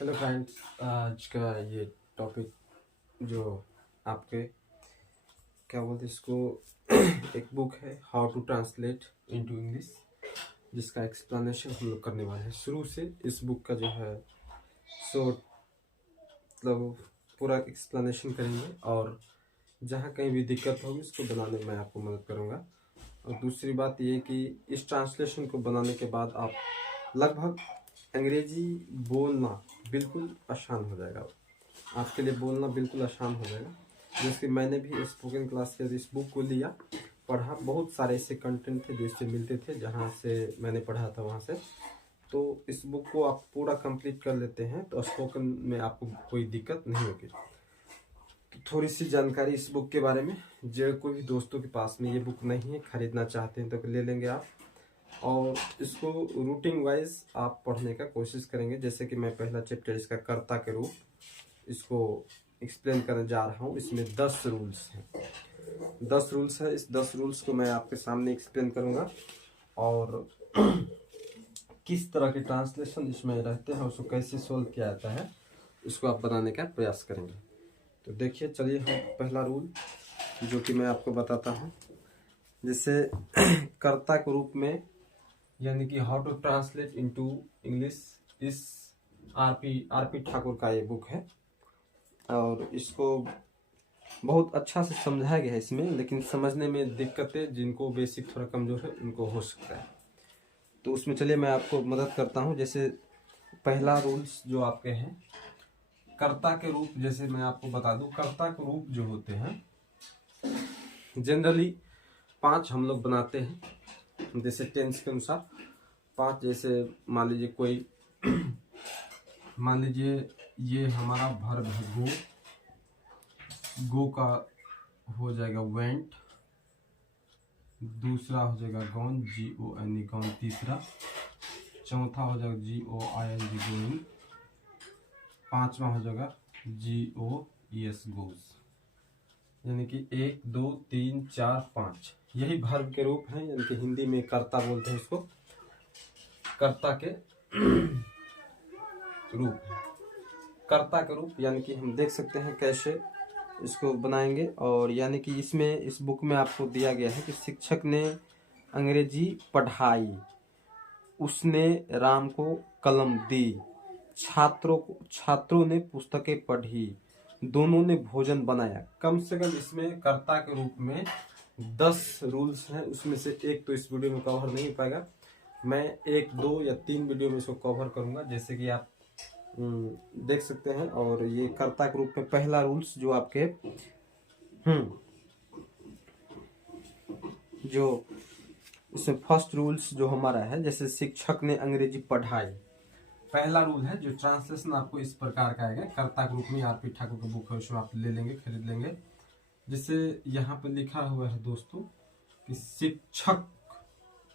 Hello friends, आज का ये टॉपिक जो आपके क्या बोलते हैं इसको एक बुक है how to translate into English, जिसका एक्सप्लेनेशन हम लोग करने वाले हैं शुरू से। इस बुक का जो है सो मतलब पूरा एक्सप्लेनेशन करेंगे और जहाँ कहीं भी दिक्कत होगी इसको बनाने में मैं आपको मदद करूँगा। और दूसरी बात ये कि इस ट्रांसलेशन को बनाने के बाद आप लगभग अंग्रेजी बोलना बिल्कुल आसान हो जाएगा, आपके लिए बोलना बिल्कुल आसान हो जाएगा। जैसे कि मैंने भी स्पोकन क्लास के इस बुक को लिया, पढ़ा, बहुत सारे ऐसे कंटेंट थे जो इससे मिलते थे, जहाँ से मैंने पढ़ा था वहाँ से। तो इस बुक को आप पूरा कंप्लीट कर लेते हैं तो स्पोकन में आपको कोई दिक्कत नहीं होगी। तो थोड़ी सी जानकारी इस बुक के बारे में, जो कोई भी दोस्तों के पास में ये बुक नहीं है, खरीदना चाहते हैं तो ले लेंगे आप, और इसको रूटीन वाइज आप पढ़ने का कोशिश करेंगे। जैसे कि मैं पहला चैप्टर इसका कर्ता के रूप इसको एक्सप्लेन करने जा रहा हूँ। इसमें 10 रूल्स हैं, 10 रूल्स है। इस 10 रूल्स को मैं आपके सामने एक्सप्लेन करूँगा और किस तरह के ट्रांसलेशन इसमें रहते हैं, उसको कैसे सोल्व किया जाता है, इसको आप बनाने का प्रयास करेंगे। तो देखिए, चलिए हम पहला रूल जो कि मैं आपको बताता हूँ। जैसे कर्ता के रूप में, यानी कि how to translate into English, इस आरपी ठाकुर का ये बुक है और इसको बहुत अच्छा से समझाया गया है इसमें, लेकिन समझने में दिक्कतें जिनको बेसिक थोड़ा कमजोर है उनको हो सकता है। तो उसमें चलिए मैं आपको मदद करता हूँ। जैसे पहला रूल्स जो आपके हैं कर्ता के रूप, जैसे मैं आपको बता दूं, कर्ता के रूप जो होते हैं जनरली 5 हम लोग बनाते हैं, जैसे टेंस के अनुसार 5। जैसे मान लीजिए कोई मान लीजिए ये हमारा वर्ब है गो का हो जाएगा वेंट, दूसरा हो जाएगा गॉन, GONE गॉन, तीसरा, चौथा हो जाएगा GOING गोइंग, पांचवा हो जाएगा GOES गोज। यानी कि 1 2 3 4 5 यही वर्ब के रूप हैं, यानी कि हिंदी में कर्ता बोलते हैं इसको, कर्ता के रूप। कर्ता के रूप यानी कि हम देख सकते हैं कैसे इसको बनाएंगे। और यानी कि इसमें इस बुक में आपको दिया गया है कि शिक्षक ने अंग्रेजी पढ़ाई, उसने राम को कलम दी, छात्रों ने पुस्तकें पढ़ी, दोनों ने भोजन बनाया। कम से कम इसमें कर्ता के रूप में 10 रूल्स हैं, उसमें से एक तो इस वीडियो में कवर नहीं हो पाएगा, मैं 1 2 या 3 वीडियो में इसको कवर करूंगा, जैसे कि आप देख सकते हैं। और ये कर्ता के रूप में पहला रूल्स जो आपके जो इसमें फर्स्ट रूल्स जो हमारा है, जैसे शिक्षक ने अंग्रेजी पढ़ाई, पहला रूल है जो ट्रांसलेशन आपको इस प्रकार का आएगा। कर्ता के रूप में आरपी ठाकुर का बुक है, उसमें आप ले लेंगे, खरीद लेंगे। जैसे यहाँ पे लिखा हुआ है दोस्तों कि शिक्षक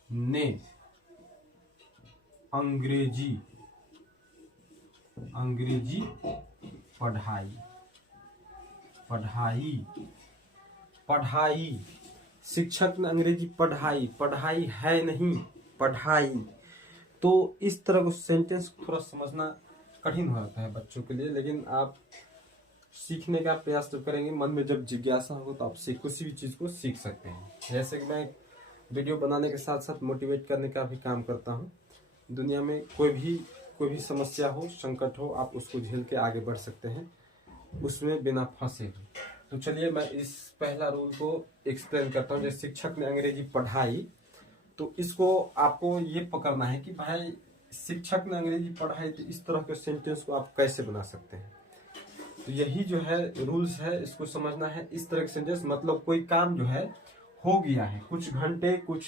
ने अंग्रेजी पढ़ाई, शिक्षक ने अंग्रेजी पढ़ाई है नहीं, पढ़ाई। तो इस तरह का सेंटेंस थोड़ा समझना कठिन हो जाता है बच्चों के लिए, लेकिन आप सीखने का प्रयास जब करेंगे, मन में जब जिज्ञासा होगा तो आप किसी भी चीज़ को सीख सकते हैं। जैसे कि मैं वीडियो बनाने के साथ साथ मोटिवेट करने का भी काम करता हूँ। दुनिया में कोई भी समस्या हो, संकट हो, आप उसको झेल के आगे बढ़ सकते हैं, उसमें बिना फंसे। तो चलिए मैं इस पहला रूल को एक्सप्लेन करता हूँ। जैसे शिक्षक ने अंग्रेजी पढ़ाई, तो इसको आपको ये पकड़ना है कि भाई शिक्षक ने अंग्रेजी पढ़ाई, तो इस तरह के सेंटेंस को आप कैसे बना सकते हैं। तो यही जो है रूल्स है, इसको समझना है। इस तरह के सेंटेंस मतलब कोई काम जो है हो गया है, कुछ घंटे, कुछ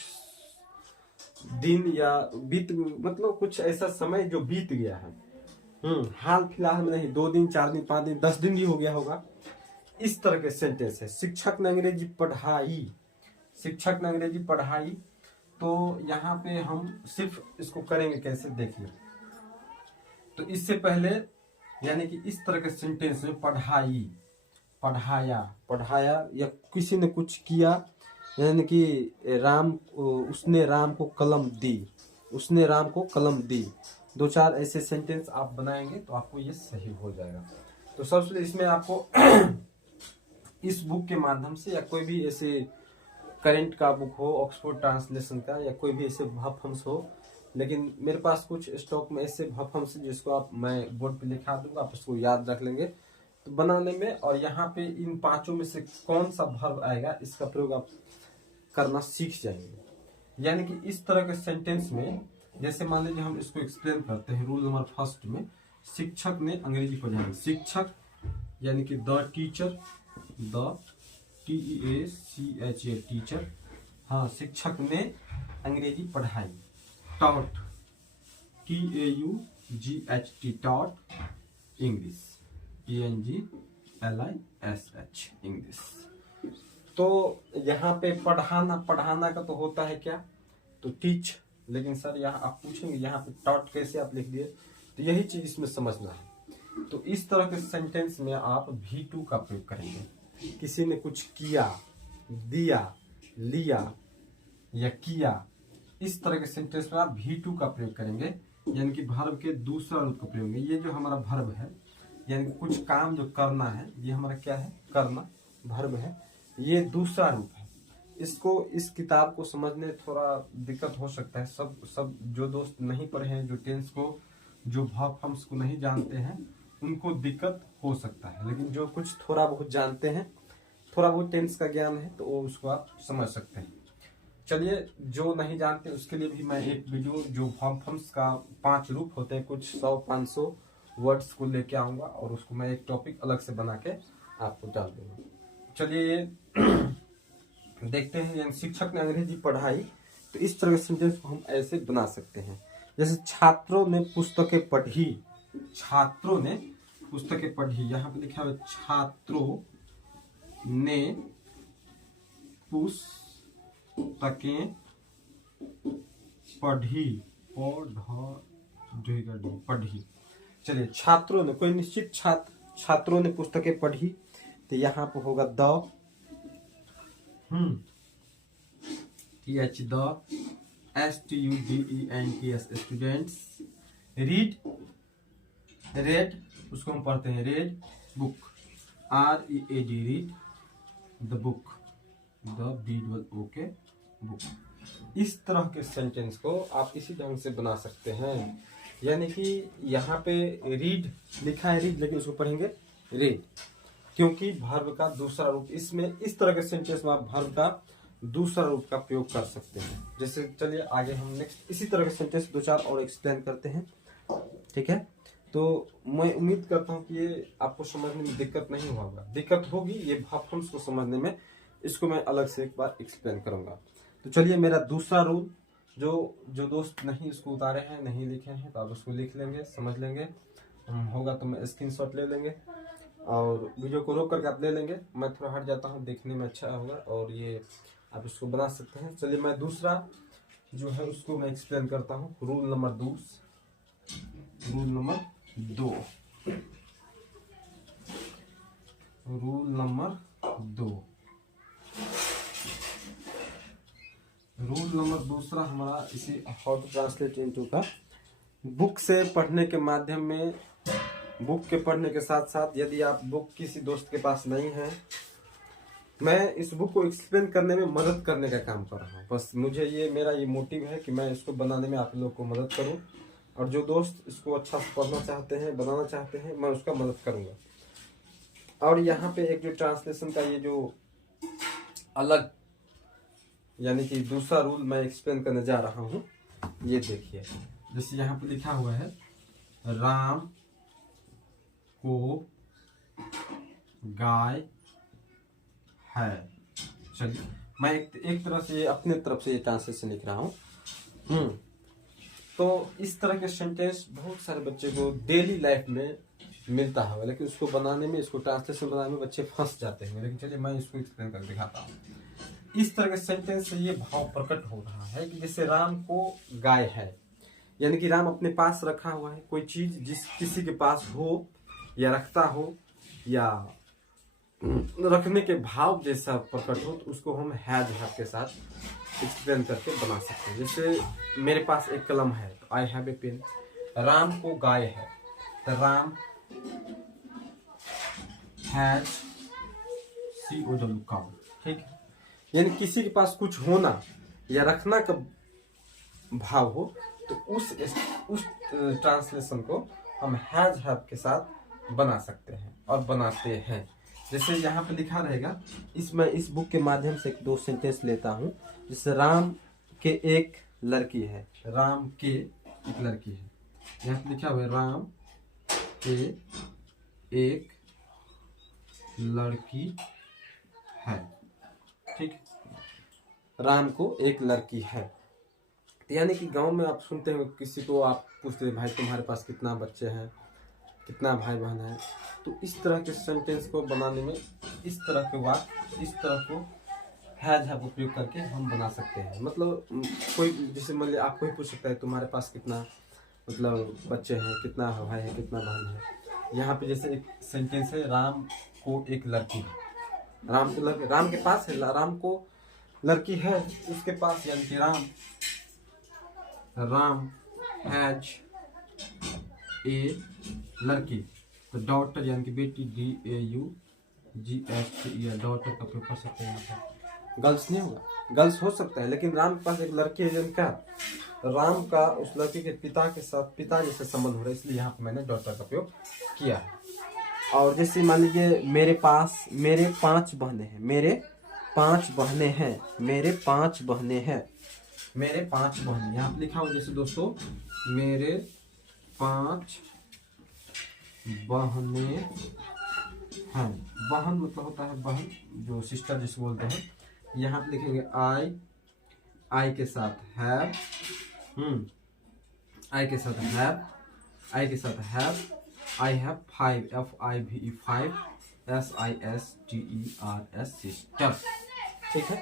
दिन या मतलब कुछ ऐसा समय जो बीत गया है, हाल फिलहाल में नहीं, 2 दिन 4 दिन 5 दिन 10 दिन भी हो गया होगा, इस तरह के सेंटेंस है। शिक्षक ने अंग्रेजी पढ़ाई, तो यहाँ पे हम सिर्फ इसको करेंगे कैसे, देखिए। तो इससे पहले यानी कि इस तरह के सेंटेंस में पढ़ाया या किसी ने कुछ किया, यानी कि उसने राम को कलम दी, दो चार ऐसे सेंटेंस आप बनाएंगे तो आपको ये सही हो जाएगा। तो सबसे इसमें आपको इस बुक के माध्यम से या कोई भी ऐसे करंट का बुक हो, ऑक्सफोर्ड ट्रांसलेशन का, या कोई भी ऐसे भाफम्स हो, लेकिन मेरे पास कुछ स्टॉक में ऐसे भाफम्स जिसको आप मैं बोर्ड पे लिखा दूंगा, आप उसको याद रख लेंगे तो बनाने में। और यहाँ पे इन पांचों में से कौन सा वर्ब आएगा इसका प्रयोग आप करना सीख जाएंगे। यानी कि इस तरह के सेंटेंस में, जैसे मान लीजिए हम इसको एक्सप्लेन करते हैं रूल नंबर फर्स्ट में, शिक्षक ने अंग्रेजी पढ़ाई। शिक्षक यानी कि the teacher, the TEACHA teacher, हाँ शिक्षक ने अंग्रेजी पढ़ाई। Taught, TAUGHT taught English, ENGLISH English. तो यहाँ पे पढ़ाना का तो होता है क्या, तो टीच, लेकिन सर यहाँ आप पूछेंगे यहाँ पे टॉट कैसे आप लिख दिए, तो यही चीज इसमें समझना है। तो इस तरह के सेंटेंस में आप V2 का प्रयोग करेंगे। किसी ने कुछ किया, दिया, लिया या किया, इस तरह के सेंटेंस में आप V2 का प्रयोग करेंगे, यानी कि वर्ब के दूसरा रूप का प्रयोग। ये जो हमारा वर्ब है, यानी कि कुछ काम जो करना है, ये हमारा क्या है, करना वर्ब है, ये दूसरा रूप है। इसको, इस किताब को समझने थोड़ा दिक्कत हो सकता है। सब जो दोस्त नहीं पढ़े हैं, जो टेंस को, जो वर्ब फॉर्म्स को नहीं जानते हैं, उनको दिक्कत हो सकता है। लेकिन जो कुछ थोड़ा बहुत जानते हैं, थोड़ा बहुत टेंस का ज्ञान है, तो वो उसको आप समझ सकते हैं। चलिए, जो नहीं जानते उसके लिए भी मैं एक वीडियो, जो वर्ब फॉर्म्स का 5 रूप होते हैं, कुछ 100-500 वर्ड्स को लेके आऊंगा और उसको मैं एक टॉपिक अलग से बना के आपको डाल दूंगा। चलिए देखते हैं। यानी शिक्षक ने अंग्रेजी पढ़ाई, तो इस तरह के सेंटेंस को हम ऐसे बना सकते हैं, जैसे छात्रों ने पुस्तकें पढ़ी। छात्रों ने पुस्तकें पढ़ी, यहाँ पे लिखा है छात्रों ने पुस्तकें पढ़ी, पढ़ी। चलिए, छात्रों ने, कोई निश्चित छात्रों ने पुस्तकें पढ़ी, तो यहाँ पे होगा the, TH the, STUDENTS students. Read, read, उसको हम पढ़ते हैं read. Book, READ read the book, the बीडबल ओके बुक। इस तरह के सेंटेंस को आप इसी ढंग से बना सकते हैं। यानी कि यहाँ पे रीड लिखा है रीड, लेकिन उसको पढ़ेंगे रेड, क्योंकि वर्ब का दूसरा रूप इसमें, इस तरह के सेंटेंस में आप वर्ब का दूसरा रूप का प्रयोग कर सकते हैं। जैसे चलिए आगे हम नेक्स्ट इसी तरह के सेंटेंस 2-4 और एक्सप्लेन करते हैं, ठीक है। तो मैं उम्मीद करता हूँ कि ये आपको समझने में दिक्कत नहीं होगा। दिक्कत होगी ये वर्ब फॉर्म्स को समझने में, इसको मैं अलग से एक बार एक्सप्लेन करूंगा। तो चलिए, मेरा दूसरा रूल, जो दोस्त नहीं इसको उतारे हैं, नहीं लिखे हैं, तो आप उसको लिख लेंगे, समझ लेंगे। होगा तो मैं स्क्रीनशॉट ले लेंगे और वीडियो को रोक करके आप ले लेंगे। मैं थोड़ा हट जाता हूँ, देखने में अच्छा होगा और ये आप इसको बना सकते हैं। चलिए, मैं दूसरा जो है उसको मैं एक्सप्लेन करता हूँ। Rule number 2, rule number 2, rule number 2, rule number दूसरा हमारा इसी हाउ टू ट्रांसलेट इनटू का। बुक से पढ़ने के माध्यम में, बुक के पढ़ने के साथ साथ, यदि आप बुक किसी दोस्त के पास नहीं है, मैं इस बुक को एक्सप्लेन करने में मदद करने का काम कर रहा हूँ। बस मुझे ये, मेरा ये मोटिव है कि मैं इसको बनाने में आप लोगों को मदद करूँ, और जो दोस्त इसको अच्छा पढ़ना चाहते हैं, बनाना चाहते हैं, मैं उसका मदद करूँगा। और यहाँ पे एक जो ट्रांसलेशन का ये जो अलग, यानी कि दूसरा रूल मैं एक्सप्लेन करने जा रहा हूँ, ये देखिए। जैसे यहाँ पे लिखा हुआ है राम को गाय है। चलिए, मैं एक तरह से अपने तरफ से ये ट्रांसलेशन लिख रहा हूँ। तो इस तरह के सेंटेंस बहुत सारे बच्चे को डेली लाइफ में मिलता है, लेकिन उसको बनाने में, इसको ट्रांसलेशन बनाने में बच्चे फंस जाते हैं। लेकिन चलिए, मैं इसको एक्सप्लेन कर दिखाता हूँ। इस तरह के सेंटेंस से ये भाव प्रकट हो रहा है कि जैसे राम को गाय है, यानी कि राम अपने पास रखा हुआ है कोई चीज, जिस किसी के पास हो या रखता हो या रखने के भाव जैसा प्रकट हो, तो उसको हम हैज हैव के साथ एक्सप्लेन करके बना सकते हैं। जैसे मेरे पास एक कलम है, तो I have a pen. Ram को गाय है, तो राम हैज COW काउ, ठीक है। यानी किसी के पास कुछ होना या रखना का भाव हो तो उस ट्रांसलेशन को हम हैज हैव के साथ बना सकते हैं और बनाते हैं। जैसे यहाँ पे लिखा रहेगा, मैं इस बुक के माध्यम से 2 सेंटेंस लेता हूँ। जैसे राम के एक लड़की है, राम के एक लड़की है, यहाँ पे लिखा हुआ है राम के एक लड़की है, ठीक। राम को एक लड़की है, यानी कि गांव में आप सुनते हो किसी को आप पूछते हैं भाई तुम्हारे पास कितना बच्चे हैं, कितना भाई बहन है, तो इस तरह के सेंटेंस को बनाने में इस तरह के वाक्य, इस तरह को हैज हैव उपयोग करके हम बना सकते हैं। मतलब कोई जैसे मान लीजिए आपको ही पूछ सकता है तुम्हारे पास कितना मतलब बच्चे हैं, कितना भाई है, कितना बहन है। यहाँ पे जैसे एक सेंटेंस है, राम को एक लड़की है, राम के पास है, राम को लड़की है उसके पास, यानी कि राम हैज ए लड़की, तो डॉटर यानी कि बेटी DAUGHT डॉटर का प्रयोग कर सकते हैं। यहाँ पर गर्ल्स नहीं होगा, गर्ल्स हो सकता है, लेकिन राम के पास एक लड़की है जिनका राम का उस लड़की के पिता के साथ पिता जैसे संबंध हो रहा है, इसलिए यहाँ पर मैंने डॉटर का प्रयोग किया है। और जैसे मान लीजिए मेरे 5 बहनें हैं, मेरे 5 बहनें हैं, मेरे 5 बहनें हैं, मेरे 5 बहनें, यहाँ पे लिखा हो जैसे दोस्तों मेरे 5 बहनें हैं। बहन मतलब होता है बहन, जो सिस्टर जिसे बोलते हैं। यहाँ पे लिखेंगे आई के साथ हैव, आई के साथ हैव, आई के साथ have, I have 5 FIVE 5 SISTERS sister, ठीक है।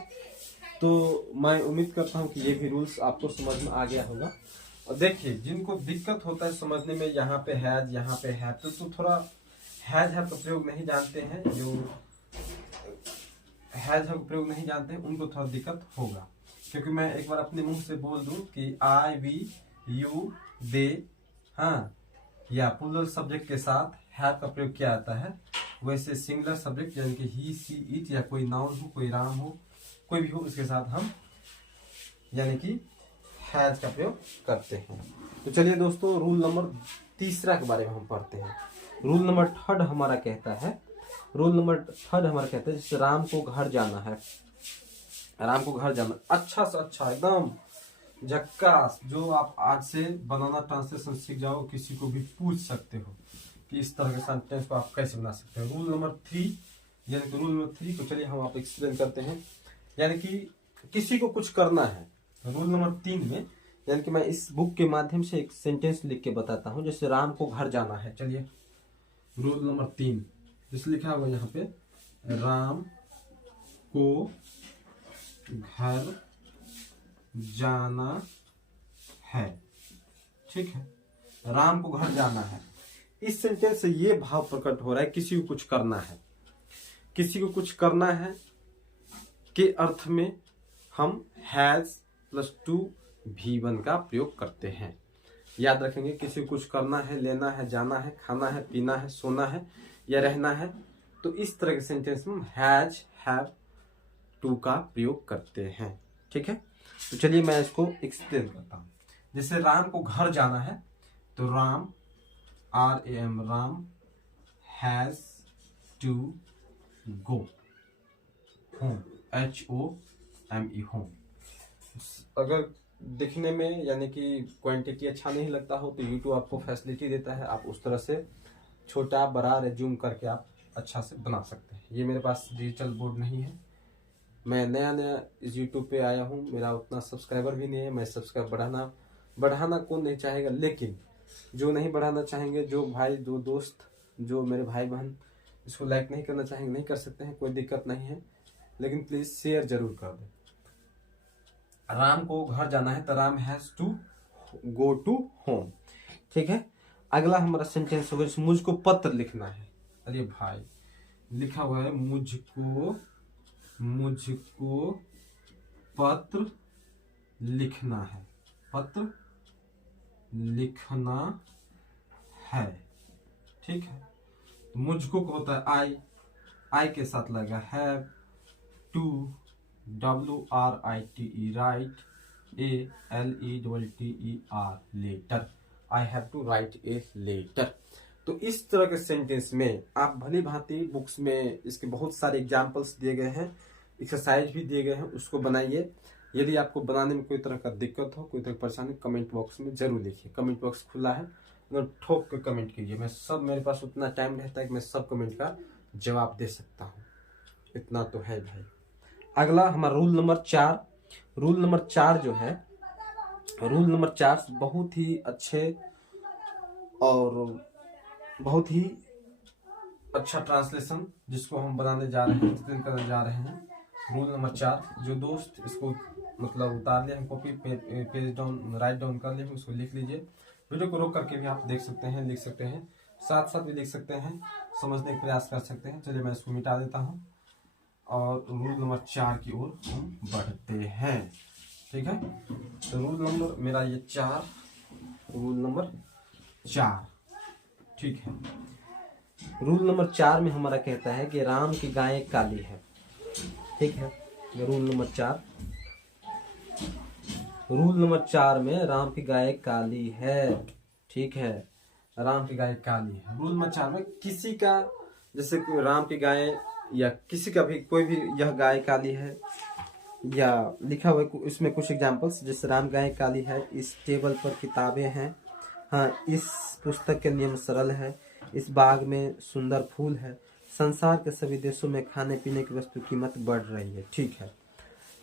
तो मैं उम्मीद करता हूँ कि ये भी रूल्स आपको समझ में आ गया होगा। और देखिए जिनको दिक्कत होता है समझने में, यहाँ पे हैज, यहाँ पे है, तो थोड़ा हैज हैव का प्रयोग नहीं जानते हैं, जो हैज हैव का प्रयोग नहीं जानते हैं उनको थोड़ा दिक्कत होगा। क्योंकि मैं एक बार अपने मुंह से बोल दूं कि आई, वी, यू, दे, हाँ, या प्लूरल सब्जेक्ट के साथ हैव का प्रयोग किया जाता है, वैसे सिंगुलर सब्जेक्ट यानी कि ही, सी, इट या कोई नाउन हो, कोई राम हो, कोई भी हो, उसके साथ हम यानी कि हैज का प्रयोग करते हैं। तो चलिए दोस्तों रूल नंबर 3 के बारे में हम पढ़ते हैं। रूल नंबर 3 हमारा कहता है, जैसे राम को घर जाना है, राम को घर जाना, अच्छा से अच्छा एकदम झक्कास, जो आप आज से बनाना ट्रांसलेशन सीख जाओ, किसी को भी पूछ सकते हो कि इस तरह के सेंटेंस को आप कैसे बना सकते हैं। रूल नंबर 3 यानी कि रूल नंबर 3 को चलिए हम आप एक्सप्लेन करते हैं। यानी कि किसी को कुछ करना है, रूल नंबर 3 में, यानी कि मैं इस बुक के माध्यम से एक सेंटेंस लिख के बताता हूँ। जैसे राम को घर जाना है, चलिए रूल नंबर 3 जैसे लिखा हुआ यहाँ पे, राम को घर जाना है, ठीक है, राम को घर जाना है। इस सेंटेंस से ये भाव प्रकट हो रहा है किसी को कुछ करना है, किसी को कुछ करना है के अर्थ में हम हैज +2 V1 का प्रयोग करते हैं। याद रखेंगे, किसी को कुछ करना है, लेना है, जाना है, खाना है, पीना है, सोना है या रहना है, तो इस तरह के सेंटेंस में हैज हैव टू का प्रयोग करते हैं, ठीक है। तो चलिए मैं इसको एक्सप्लेन करता हूँ। जैसे राम को घर जाना है, तो Ram RAM Ram has to go home HOME home. अगर दिखने में यानी कि क्वांटिटी अच्छा नहीं लगता हो तो YouTube आपको फैसिलिटी देता है, आप उस तरह से छोटा बड़ा रेज्यूम करके आप अच्छा से बना सकते हैं। ये मेरे पास डिजिटल बोर्ड नहीं है, मैं नया इस YouTube पे आया हूँ, मेरा उतना सब्सक्राइबर भी नहीं है। मैं सब्सक्राइब बढ़ाना कौन नहीं चाहेगा, लेकिन जो नहीं बढ़ाना चाहेंगे, जो भाई दो दोस्त, जो मेरे भाई बहन इसको लाइक नहीं करना चाहेंगे, नहीं कर सकते हैं, कोई दिक्कत नहीं है, लेकिन प्लीज शेयर जरूर कर दें। राम को घर जाना है तो Ram has to go to home, ठीक है। अगला हमारा सेंटेंस होगा, मुझको पत्र लिखना है। अरे भाई लिखा हुआ है मुझको पत्र लिखना है, पत्र लिखना है। ठीक है, मुझको को होता है आई के साथ लगा have to WRITE write ALETTER letter. I have to write a letter. तो इस तरह के सेंटेंस में आप भली भांति बुक्स में इसके बहुत सारे एग्जाम्पल्स दिए गए हैं, एक्सरसाइज भी दिए गए हैं, उसको बनाइए। यदि आपको बनाने में कोई तरह का दिक्कत हो, कोई तरह की परेशानी, कमेंट बॉक्स में जरूर लिखिए। कमेंट बॉक्स खुला है, अगर ठोक के कमेंट कीजिए। मेरे पास उतना टाइम रहता है कि मैं सब कमेंट का जवाब दे सकता हूँ, इतना तो है भाई। अगला हमारा रूल नंबर 4। रूल नंबर 4 जो है, रूल नंबर 4 बहुत ही अच्छे और बहुत ही अच्छा ट्रांसलेशन जिसको हम बनाने जा रहे हैं, एक्सप्लेन करने जा रहे हैं। रूल नंबर 4, जो दोस्त इसको मतलब उतार ले, हम copy page down write down कर ले, उसको लिख लीजिए। वीडियो को रोक करके भी आप देख सकते हैं, लिख सकते हैं, साथ साथ भी लिख सकते हैं, समझने का प्रयास कर सकते हैं। चलिए मैं इसको मिटा देता हूँ और रूल नंबर 4 की ओर हम बढ़ते हैं। ठीक है, तो रूल नंबर मेरा ये 4, रूल नंबर 4। ठीक है, रूल नंबर 4 में हमारा कहता है कि राम की गाय काली है। ठीक है, रूल नंबर 4, रूल नंबर 4 में राम की गाय काली है। ठीक है, राम की गाय काली है। रूल नंबर 4 में किसी का, जैसे कोई राम की गाय या किसी का भी, कोई भी यह गाय काली है, या लिखा हुआ इसमें कुछ एग्जांपल्स, जैसे राम गाय काली है, इस टेबल पर किताबें हैं, हाँ इस पुस्तक के नियम सरल है, इस बाग में सुंदर फूल है, संसार के सभी देशों में खाने पीने की वस्तु कीमत बढ़ रही है। ठीक है,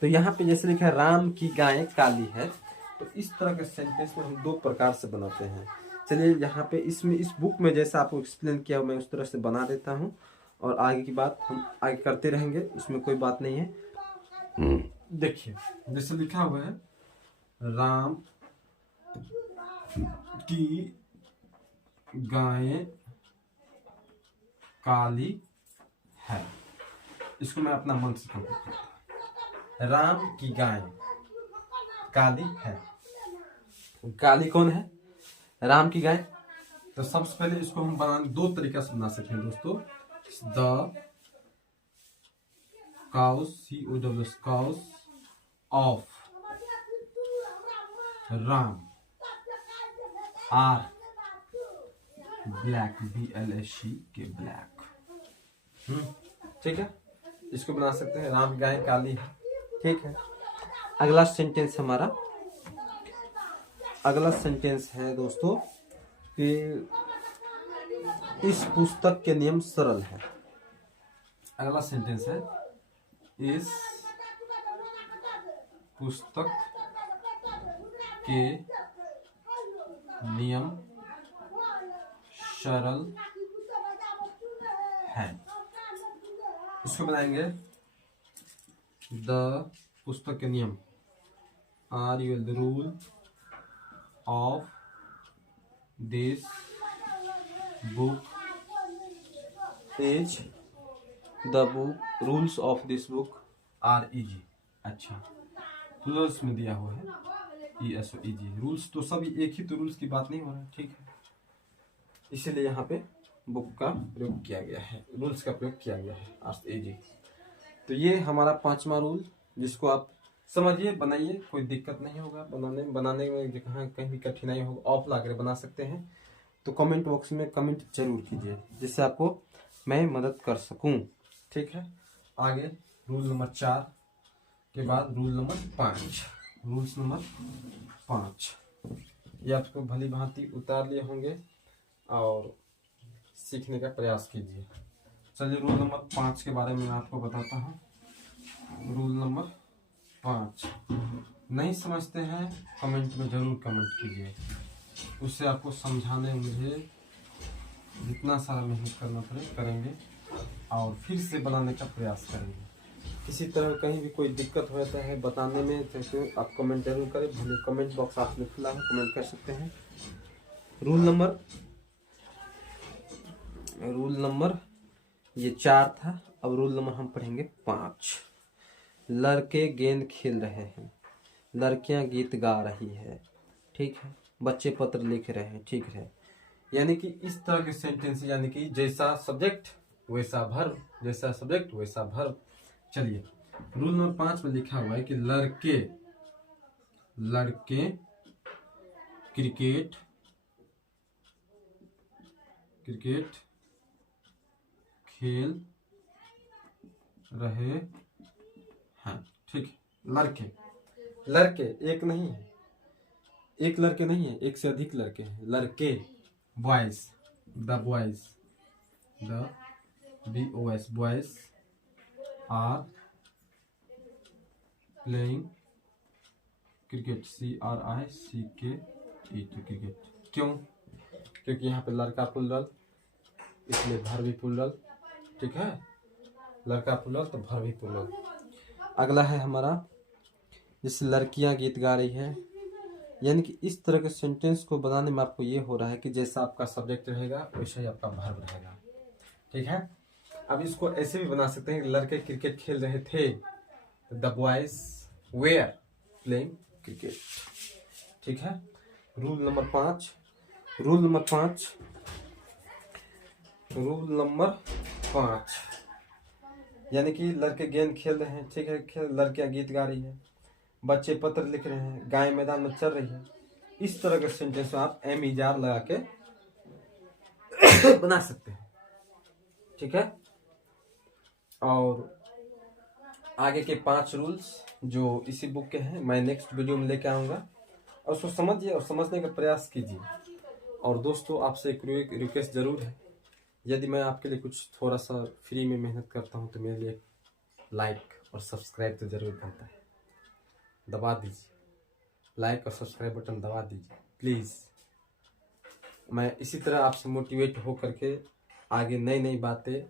तो यहाँ पे जैसे लिखा है राम की गाय काली है, तो इस तरह के सेंटेंस में हम 2 प्रकार से बनाते हैं। चलिए यहाँ पे इसमें इस बुक में जैसा आपको एक्सप्लेन किया मैं उस तरह से बना देता हूँ, और आगे की बात हम आगे करते रहेंगे, उसमें कोई बात नहीं है। देखिए जैसे लिखा हुआ है राम की गाय काली है, इसको मैं अपना मन से कंप्लीट करता हूं। राम की गाय काली है। काली कौन है? राम की गाय। तो सबसे पहले इसको हम बनाने 2 तरीका से बना सकते हैं दोस्तों। The cows COWS cows of Ram are black BLAC K black. ठीक है, इसको बना सकते हैं राम गाय काली है। ठीक है, अगला सेंटेंस हमारा, अगला सेंटेंस है दोस्तों कि इस पुस्तक के नियम सरल है। अगला सेंटेंस है इस पुस्तक के नियम सरल है। इसको बनाएंगे द पुस्तक के नियम are you the rule of this book is the book rules of this book are easy. अच्छा, रूल्स में दिया हुआ है ESOEG। रूल्स तो सभी एक ही, तो रूल्स की बात नहीं हो रहा है। ठीक है, इसीलिए यहाँ पे बुक का प्रयोग किया गया है, रूल्स का प्रयोग किया गया है EG। तो ये हमारा 5वां रूल, जिसको आप समझिए, बनाइए, कोई दिक्कत नहीं होगा बनाने में जहाँ कहीं भी कठिनाई होगा ऑफ ला कर बना सकते हैं। तो कमेंट बॉक्स में कमेंट जरूर कीजिए, जिससे आपको मैं मदद कर सकूं। ठीक है, आगे रूल नंबर 4 के बाद रूल नंबर 5। रूल्स नंबर 5 ये आपको भली भांति उतार लिए होंगे और सीखने का प्रयास कीजिए। चलिए रूल नंबर 5 के बारे में मैं आपको बताता हूँ। रूल नंबर 5 नहीं समझते हैं कमेंट में जरूर कमेंट कीजिए, उससे आपको समझाने में मुझे जितना सारा मेहनत करना पड़े करेंगे और फिर से बनाने का प्रयास करेंगे। किसी तरह कहीं भी कोई दिक्कत हो जाता है बताने में तो आप कमेंट जरूर करें, भले कमेंट बॉक्स आपने खुला है, कमेंट कर सकते हैं। रूल नंबर ये 4 था। अब रूल नंबर हम पढ़ेंगे 5। लड़के गेंद खेल रहे हैं, लड़कियां गीत गा रही है। ठीक है, बच्चे पत्र लिख रहे हैं, ठीक है। यानी कि इस तरह के सेंटेंस, यानी कि जैसा सब्जेक्ट वैसा वर्ब, जैसा सब्जेक्ट वैसा वर्ब। चलिए, रूल नंबर 5 में लिखा हुआ है कि लड़के क्रिकेट खेल रहे हैं, ठीक है। लड़के एक नहीं है, एक लड़के नहीं है, एक से अधिक लड़के हैं। लड़के boys, the boys are playing cricket, cricket. क्यों? क्योंकि यहाँ पे लड़का प्लुरल, इसलिए भर भी प्लुरल, ठीक है। लड़का प्लुरल तो भर भी प्लुरल। अगला है हमारा, जैसे लड़कियां गीत गा रही है, यानी कि इस तरह के सेंटेंस को बनाने में आपको ये हो रहा है कि जैसा आपका सब्जेक्ट रहेगा वैसा ही आपका वर्ब रहेगा, ठीक है। अब इसको ऐसे भी बना सकते हैं कि लड़के क्रिकेट खेल रहे थे, the boys were playing cricket, ठीक है। रूल नंबर 5 यानी कि लड़के गेंद खेल रहे हैं, ठीक है। लड़कियां गीत गा रही है, बच्चे पत्र लिख रहे हैं, गाय मैदान में चल रही है। इस तरह के सेंटेंस आप एम इजार लगा के बना सकते हैं, ठीक है। और आगे के 5 रूल्स जो इसी बुक के हैं मैं नेक्स्ट वीडियो में लेके आऊँगा, और उसको समझिए और समझने का प्रयास कीजिए। और दोस्तों, आपसे एक रिक्वेस्ट ज़रूर है, यदि मैं आपके लिए कुछ थोड़ा सा फ्री में मेहनत करता हूँ तो मेरे लिए लाइक और सब्सक्राइब तो ज़रूर बनता है। दबा दीजिए, लाइक और सब्सक्राइब बटन दबा दीजिए प्लीज़। मैं इसी तरह आपसे मोटिवेट हो करके आगे नई नई बातें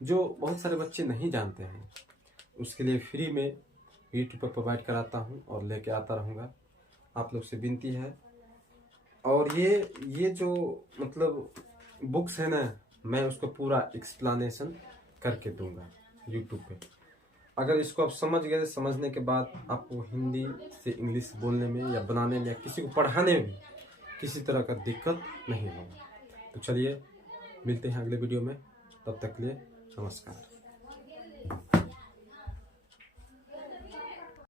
जो बहुत सारे बच्चे नहीं जानते हैं उसके लिए फ्री में यूट्यूब पर प्रोवाइड कराता हूँ और लेके आता रहूँगा। आप लोग से विनती है। और ये जो मतलब बुक्स है ना, मैं उसको पूरा एक्सप्लेनेशन करके दूंगा यूट्यूब पे। अगर इसको आप समझ गए, समझने के बाद आपको हिंदी से इंग्लिश बोलने में या बनाने में या किसी को पढ़ाने में भी किसी तरह का दिक्कत नहीं होगा। तो चलिए मिलते हैं अगले वीडियो में, तब तक के लिए नमस्कार।